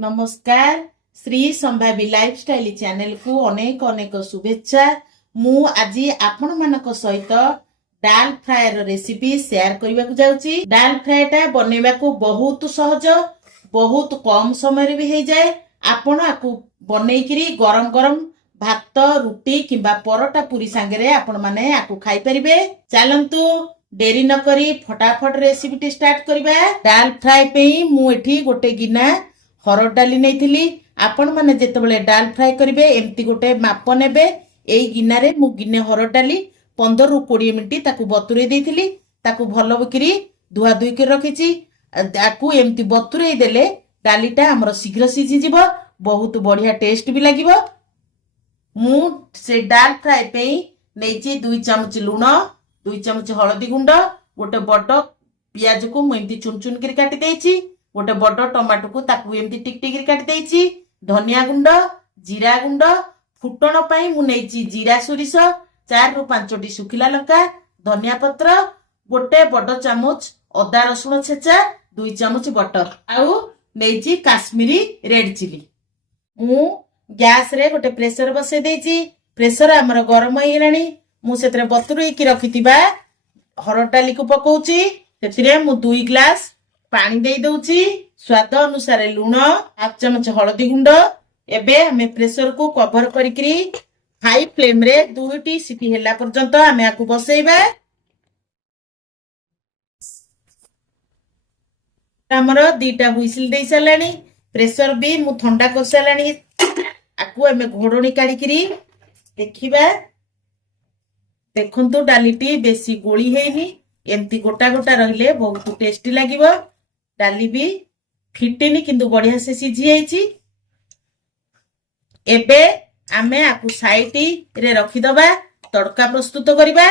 नमस्कार Shri संभावी lifestyle channel को अनेक अनेक शुभेच्छा। मु आज आपण मानक सहित डाल फ्राए रेसिपी शेयर करने को जाउची। डाल फ्राए टा बनैबा को बहुत सहज, बहुत कम समय भी हो जाए। आपण आकु बनैकिरी गरम गरम भात रुटी किंबा परोटा पूरी सांगरे आपण माने आकु खाई परिबे। चलंतु डेरी न करी फटाफट रेसिपी स्टार्ट करिबा। डाल फ्राए पे मु एठी गोटे गिना हरड़ डाली नहीं। आपण माने जेतेबेले डाल फ्राए करिवे एमती गोटे माप नेबे। एई गिनारे मु गिने हरड़ डाली 15 रु 20 मिनिट ताकू बतुरे देइथिली। ताकू भलो बकरी धुआ धुई कर रखिची। ताकू एमती बतुरे देले डालीटा हमर शीघ्र सिझी जिवो, बहुत बढ़िया टेस्ट भी लागिवो। मु से डाल फ्राए पे नेची 2 चमच लूण, 2 चमच हळदी गुंड, गोटे बड़ पियाज को मु एमती चुन चुन कर काटी देइची। गोटे बड़ टमाटो को ताकू एमती टिक टिक काटी देइची। धनिया गुंड, जीरा गुंड, फुटण पाई मु नेची जीरा सोरिष 4 रु 5टी सुखिला लंका, धनिया पत्र, गोटे बड़ चामच अदा रसुण छेचा, 2 चमच बटर आउ नेची काश्मीरी रेड चिली। मु गैस रे गोटे प्रेशर बसे देइची। प्रेशर हमर गरम होई गेलानी। मु सेतरे बतुरई की रखितिबा हरड़ डाली को पकोउची। सेतिरे मु 2 ग्लास पानी दे दउची। स्वाद अनुसार लूण, 1/2 चमच हळदी गुंड। एबे हमें प्रेशर को कवर करिकरी हाई फ्लेम रे 2टी सीटी हेला पर्यंत हमें आकु बसेइबा। हमर 2टा हुइसिल दे सलानी। प्रेशर भी मु ठंडा कर सलानी। आकु हमें घोड़णी काढिकरी देखिबा। देखंतु डालीटी बेसी गोली हेनी, एमती गोटा गोटा रहिले बहुत टेस्टी लागिवो। डाली भी फिटिनी किंतु बढ़िया से सिझी जाइची। एबे आमे आकु साइटी रे रखी दबा, तड़का प्रस्तुत करिबा।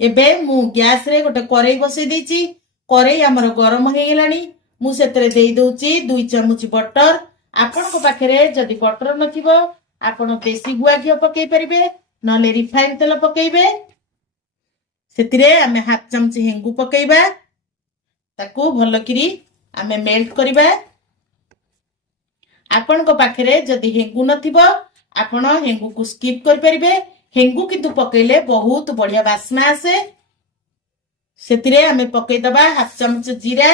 एबे मु गैस रे गोटे करेई बसै दीची। करेई हमर गरम हो गेलानी। मु सेतरे देई दउची 2 चमच बटर। आपण को पाखरे जदी बटर नथिबो आपण देसी गुआ घियो पकेई परिबे, नले रिफाइन तेल पकेइबे। सेतिरे आमे 1/2 चमच हेंगु पकेइबा। ताकू भलो किरी आमे मेल्ट करिबा। आपण को पाखरे जदी हेंगु नथिबो आपण हेंगु को स्किप कर परिबे। हेंगु किंतु पकेइले बहुत बढ़िया वासना आसे। सेतिरे आमे पकेइ दबा 1/2 चमच जीरा।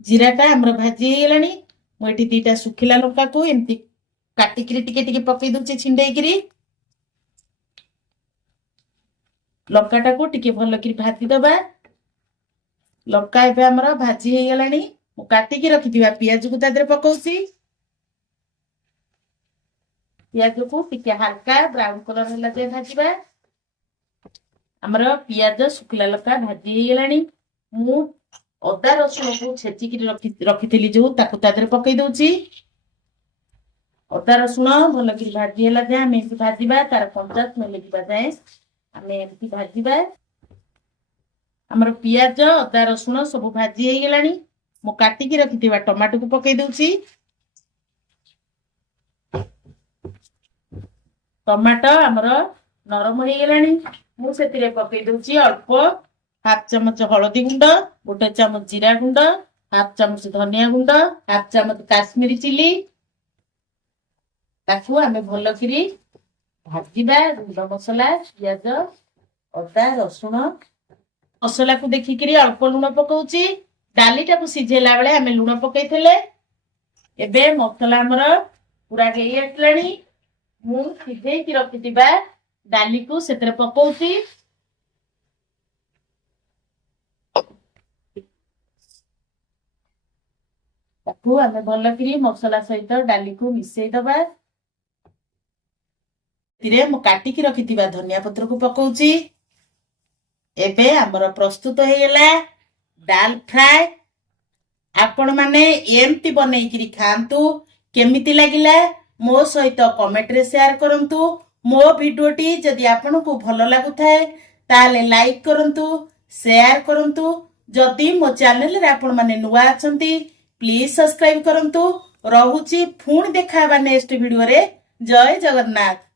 जीराटा हमर भाजी गेलानी। मु एठी 2टा सुखिला लंका को एमती काटी किरी टिके टिके पकेइ दउची छिंडेई किरी। लंकाटा को टिके भलो किरी भाजी दबा। लंका एबे हमर भाजी हे गेलानी। मु काटी की रखिथिबा पियाज को तादरे पकोउची। पियाज को टिके हल्का ब्राउन कलर होला जे भाजीबा। हमर पियाज सुखिला लंका भाजी हे गेलानी। मु अदा रसुण को छेची की रखिथिली जो ताकू तादरे पकेइ दउची। अदा रसुण भलो की भाजी होला जे हम एमती भाजीबा। तार कंचा स्मेल जिबा जाए हमें एमती भाजीबा। हमर पियाज अदा रसुण सब भाजी हे गेलानी। मु काटी की रखिथिबा टमाटो को पकेइ दउची। टमाटो हमर नरम हे गेलानी। मु सेतिरे पकेइ दउची अल्प 1/2 चमच हळदी गुंड, 1 चमच जीरा गुंड, 1/2 चमच धनिया गुंड, 1/2 चमच काश्मीरी चिली। ताकू हमें भलो किरी भाजीबा। गुंड मसला, पियाज, अदा रसुण मसला को देखिकरी अल्प लूण पकाउची। डालीटा को सिझेला बेले हमें लूण पकेइथिले। एबे मसला हमर पूरा गेई आटलानी। मु सिझेई की रखिथिबा डाली को सेतरे पकाउची। ताकू हमें भलो करी मसला सहित डाली को मिसई दबा। तिरे मु काटी की रखिथिबा धनिया पत्र को पकाउची। एबे हमर प्रस्तुत हे गेला डाल फ्राए। आपण माने एमती बनई किरी खांतु। केमिति लागिला मो सहित कमेंट रे शेयर करंतु। मो वीडियोटी जदि आपण को भलो लागुथाय ताले लाइक करंतु, शेयर करंतु। जदि मो चैनल रे आपण माने नुवा अछंती प्लीज सब्सक्राइब करंतु। रहूची पुणी देखाबा नेक्स्ट वीडियो रे। जय जगन्नाथ।